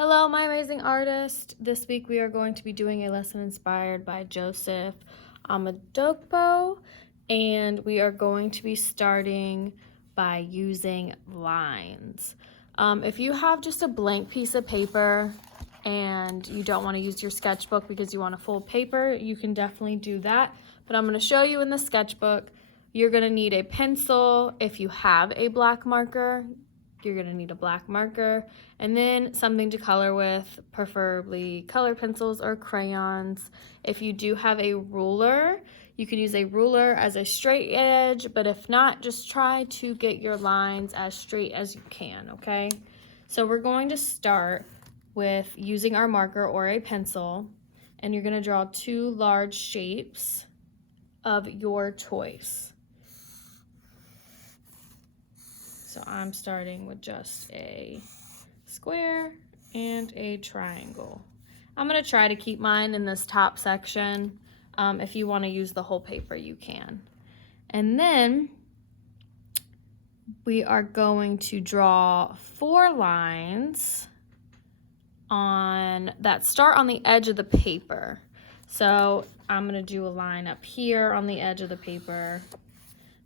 Hello, my amazing artist. This week we are going to be doing a lesson inspired by Joseph Amadokpo, and we are going to be starting by using lines. If you have just a blank piece of paper and you don't want to use your sketchbook because you want a full paper, you can definitely do that. But I'm going to show you in the sketchbook. You're going to need a pencil. If you have a black marker, you're going to need a black marker, and then something to color with, preferably colored pencils or crayons. If you do have a ruler, you can use a ruler as a straight edge, but if not, just try to get your lines as straight as you can, okay? So we're going to start with using our marker or a pencil, and you're going to draw two large shapes of your choice. So I'm starting with just a square and a triangle. I'm going to try to keep mine in this top section. If you want to use the whole paper, you can. And then we are going to draw 4 lines that start on the edge of the paper. So I'm going to do a line up here on the edge of the paper.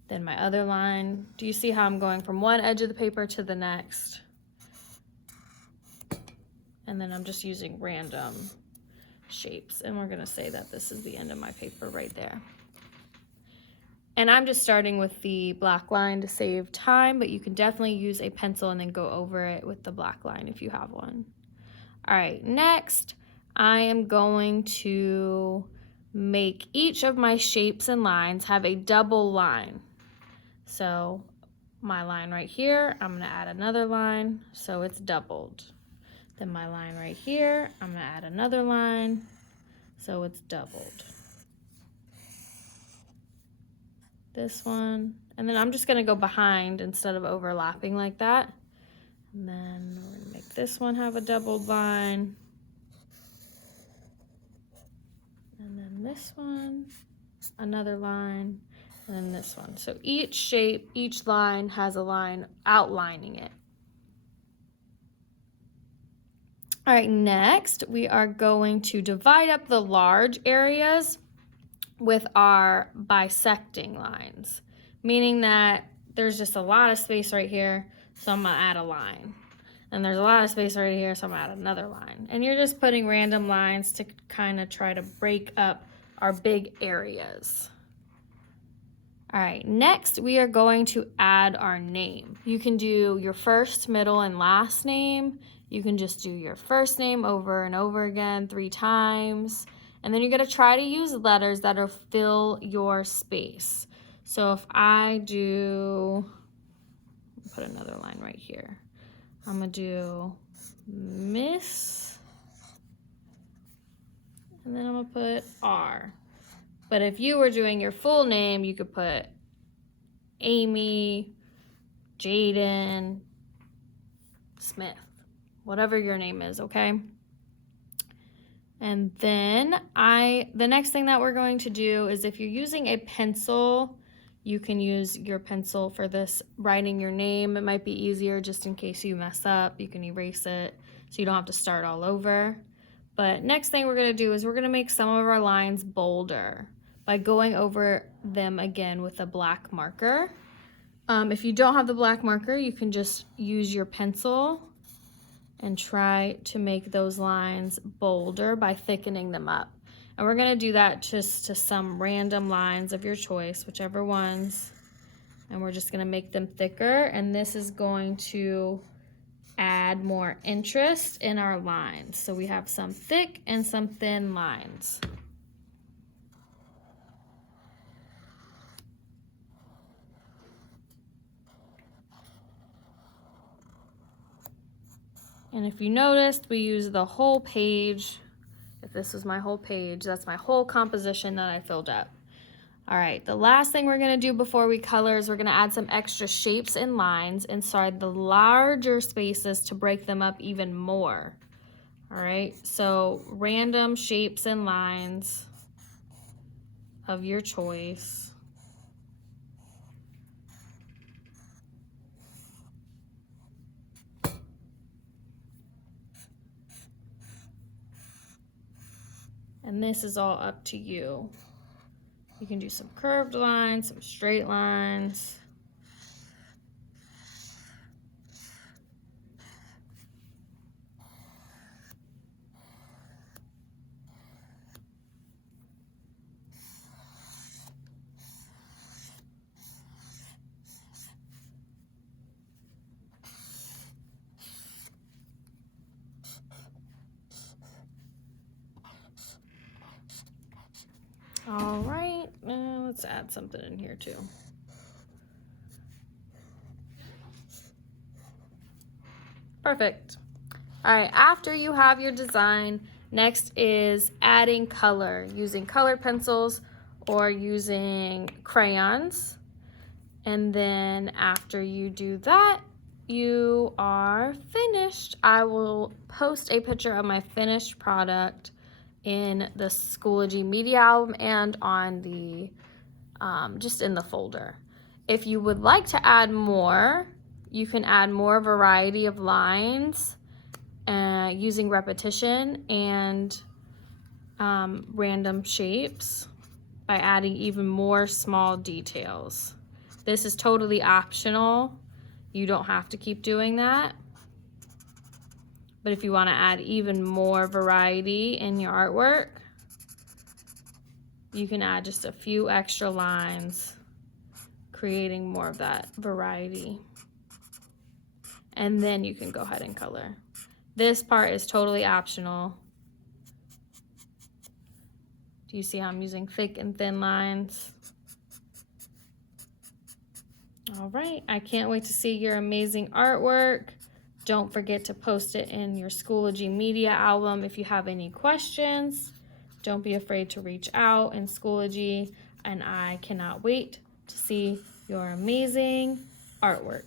Then my other line. Do you see how I'm going from one edge of the paper to the next? And then I'm just using random shapes. And we're going to say that this is the end of my paper right there. And I'm just starting with the black line to save time, but you can definitely use a pencil and then go over it with the black line if you have one. All right, next I am going to make each of my shapes and lines have a double line. So my line right here, I'm going to add another line, so it's doubled. Then my line right here, I'm going to add another line, so it's doubled. This one, and then I'm just going to go behind instead of overlapping like that. And then we're going to make this one have a doubled line. And then this one, another line. And then this one. So each shape, each line has a line outlining it. All right, next we are going to divide up the large areas with our bisecting lines, meaning that there's just a lot of space right here, so I'm gonna add a line. And there's a lot of space right here, so I'm gonna add another line. And you're just putting random lines to kind of try to break up our big areas. All right, next we are going to add our name. You can do your first, middle, and last name. You can just do your first name over and over again 3 times. And then you're gonna try to use letters that'll fill your space. So if I do, put another line right here. I'm gonna do Miss, and then I'm gonna put R. But if you were doing your full name, you could put Amy, Jaden, Smith, whatever your name is, okay? And then the next thing that we're going to do is, if you're using a pencil, you can use your pencil for this writing your name. It might be easier just in case you mess up. You can erase it so you don't have to start all over. But next thing we're gonna do is we're gonna make some of our lines bolder by going over them again with a black marker. If you don't have the black marker, you can just use your pencil and try to make those lines bolder by thickening them up. And we're gonna do that just to some random lines of your choice, whichever ones. And we're just gonna make them thicker, and this is going to add more interest in our lines. So we have some thick and some thin lines. And if you noticed, we use the whole page. If this is my whole page, that's my whole composition that I filled up. All right, the last thing we're gonna do before we color is we're gonna add some extra shapes and lines inside the larger spaces to break them up even more. All right, so random shapes and lines of your choice. And this is all up to you. You can do some curved lines, some straight lines. All right, let's add something in here too. Perfect. All right, after you have your design, next is adding color, using colored pencils or using crayons. And then after you do that, you are finished. I will post a picture of my finished product in the Schoology media album and on the just in the folder. If you would like to add more, you can add more variety of lines using repetition and random shapes by adding even more small details. This is totally optional. You don't have to keep doing that. But if you want to add even more variety in your artwork, you can add just a few extra lines, creating more of that variety. And then you can go ahead and color. This part is totally optional. Do you see how I'm using thick and thin lines? All right, I can't wait to see your amazing artwork. Don't forget to post it in your Schoology media album. If you have any questions, don't be afraid to reach out in Schoology, and I cannot wait to see your amazing artwork.